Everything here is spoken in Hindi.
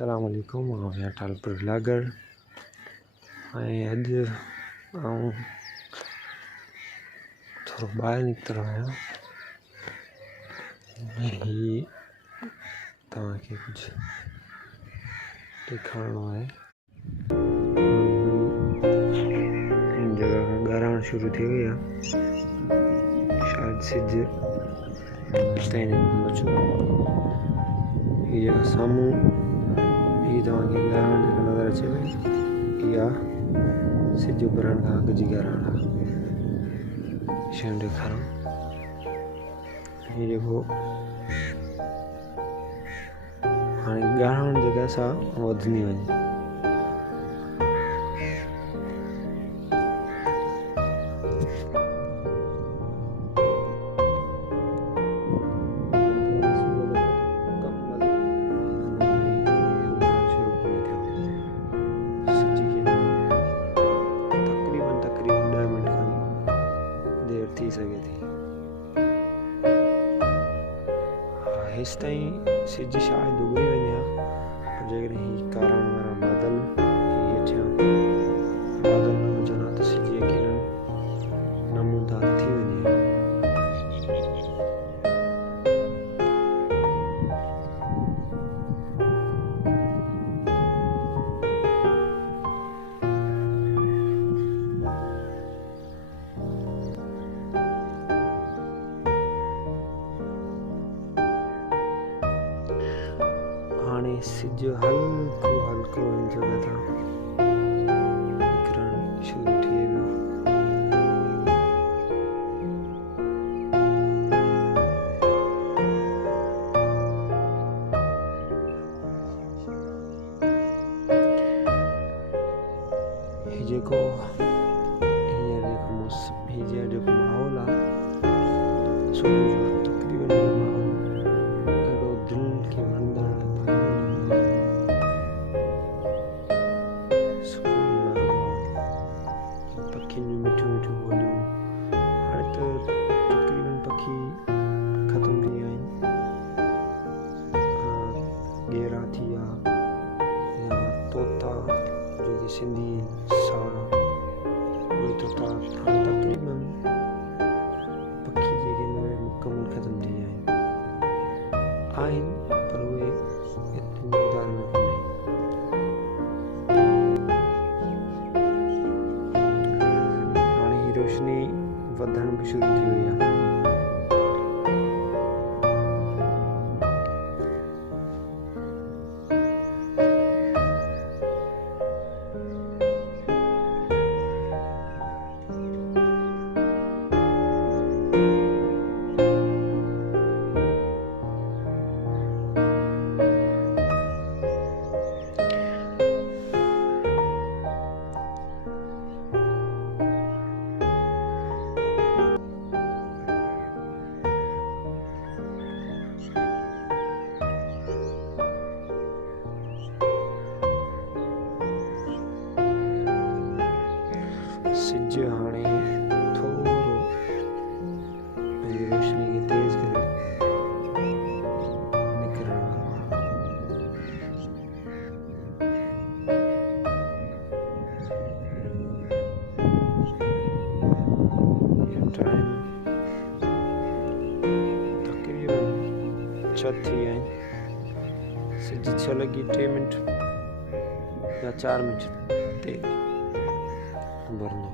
अस्सलाम वालेकुम। मैं टालपुर व्लॉगर अज आऊँ थोड़ा बाहर निकल रहा ही तव्हांखे कुछ दिखाणो है। जगह का गारण शुरू थी गई है, शायद सिज तैने बचो ये सामू ये तव्हांखे गारण जेका नज़र अचे या सिज उभरण खां अॻु जी गारण शयूं ॾेखारूं। हीअ जेको हाणे गारण जॻह सां वधंदी वञे। इस ताईं सिज शायद उभरी वञे, पर जेकॾहिं ही कारा वारा बादल हेठियां बादल न हुजनि हा त सिज जी किरण नमूदार थी वञे। सिज हल्को हल्को इन जगह था निकरण शुरू थिए वियो। ही जेको माहौल आहे सुबुह जो तकरीबन माहौल अहिड़ो दिलि खे वणंदड़ सिंधी साड़ा उहे तोता हाणे तक़रीबन पखी जेके मुकमल ख़तम थी विया आहिनि, पर उहे एतिरी मक़दार में कोन्हे। हाणे ही रोशनी वधण बि शुरू थी वई आहे। सिज हाणे थोरो पंहिंजी रोशनी खे तेज़ करे निकिरण वारो टाइम तक़रीबन 6 थी विया आहिनि। सिज 6:03 या 4 मिनट ते उभरंदो।